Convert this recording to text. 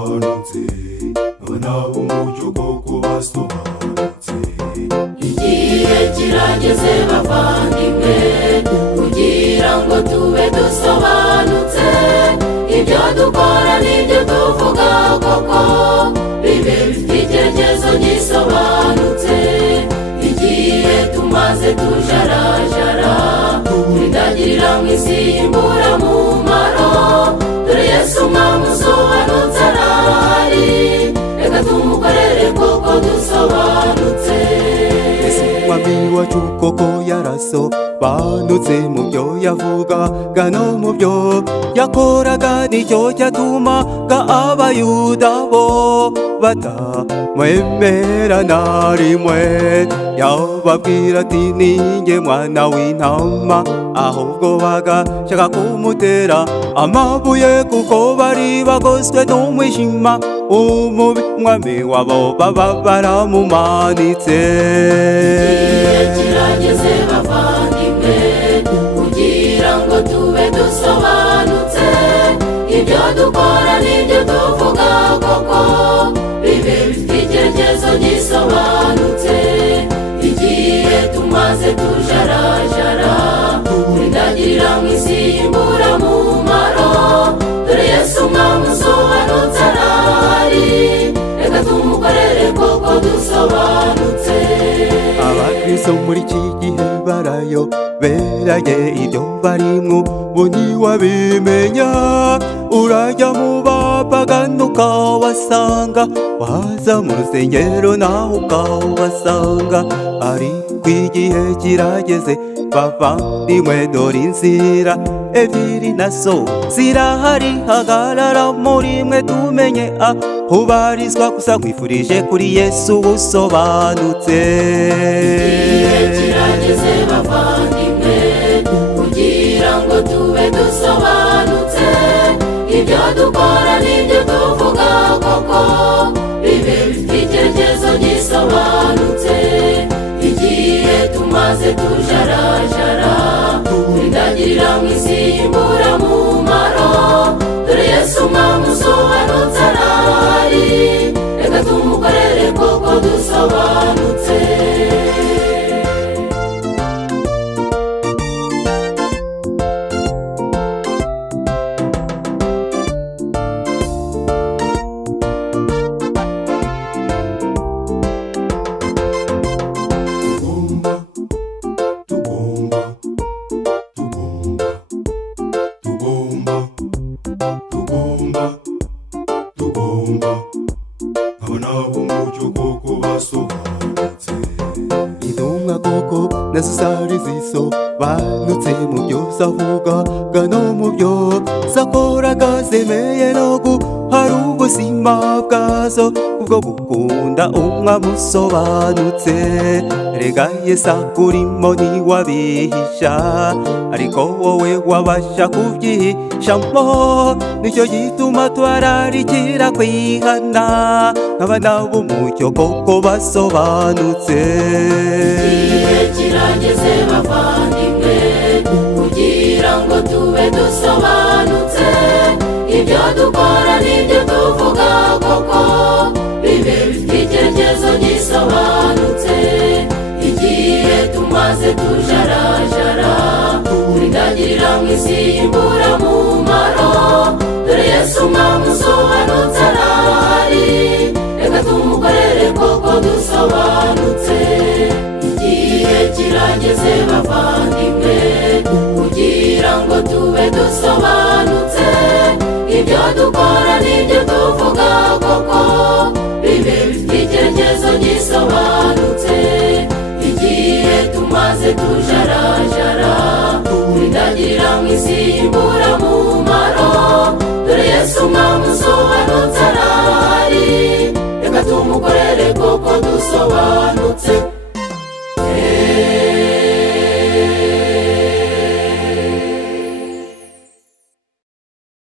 dusobanutse abana b'umucyo koko basobanutse. Igihe kirageze bavandimwe kugira ngo tube dusobanutse, ibyo dukora n'ibyo tuvuga koko bibe bifite icyerekezo gisobanutse. Igihe tumaze tujarajara twidagirira mu isi y'imburamumaro, dore Yesu umwami usobanutse arahari, reka tumukorere koko dusobanutse. Yesu umwami wacu koko yarasobanutse mu byo yavugaga no mu byo yakoraga, nicyo cyatumaga abayuda bo batamwemera na rimwe. Yababwira ati ninjye mwana w'intama, ahubwo bagashaka kumutera amabuye kuko bari bagoswe n'umwijima umubi. Umwami wabo baba baramumanitse. Igihe kirageze bavandimwe kugira ngo tube dusobanutse, ibyo dukora n'ibyo tuvuga koko bibe bifite icyerekezo gisobanutse. Igihe tumaze tujarajara twidagirira mu isi y'imburamumaro, dore Yesu umwami usobanutse arahari, reka tumukorere koko dusobanutse. Abakristo muri iki gihe barayoberanye, ibyo barimwo bo ntiwabimenya. Urajya mu bapagani ukabasanga, waza mu rusengero naho ukabasanga. Ariko igihe kirageze bavandimwe, dore inzira ebyiri nazo zirahari, hagarara muri mwe tumenye aho ubarizwa. Gusa nkwifurije kuri Yesu usobanutse. Igihe kirageze bavandimwe kugira ngo tube dusobanutse, ibyo dukora n'ibyo tuvuga koko bibe bifite icyerekezo gisobanutse. Igihe tumaze tujarajara twidagirira mu isi y'imburamumaro, dore Yesu umwami usobanutse arahari, reka tumukorere koko dusobanutse. Abana b'umucyo koko basobanutse. Intumwa koko nazo zari zisobanutse mu byo zavugaga no mu byo zakoraga, zemeye no guhara ubuzima bwazo kubwo gukunda umwami usobanutse. Erega Yesu akurimo ntiwabihisha, ariko wowe wabasha kubyihishamo. Nicyo gituma twararikira kwihana nk'abana b'umucyo koko basobanutse. Igihe kirageze bavandimwe kugira ngo tube dusobanutse, ibyo dukora n'ibyo tuvuga koko bibe bifite icyerekezo gisobanutse. Igihe tumaze tujarajara twidagirira mu isi y'imburamumaro, dore Yesu umwami usobanutse arahari, reka tumukorere koko dusobanutse. Igihe kirageze bavandimwe kugira ngo tube dusobanutse, ibyo dukora n'ibyo tuvuga koko bibe bifite icyerekezo gisobanutse. Igihe tumaze tujarajara twidagirira mu isi y'imburamumaro, dore Yesu umwami usobanutse arahari, reka tumukorere koko dusobanutse.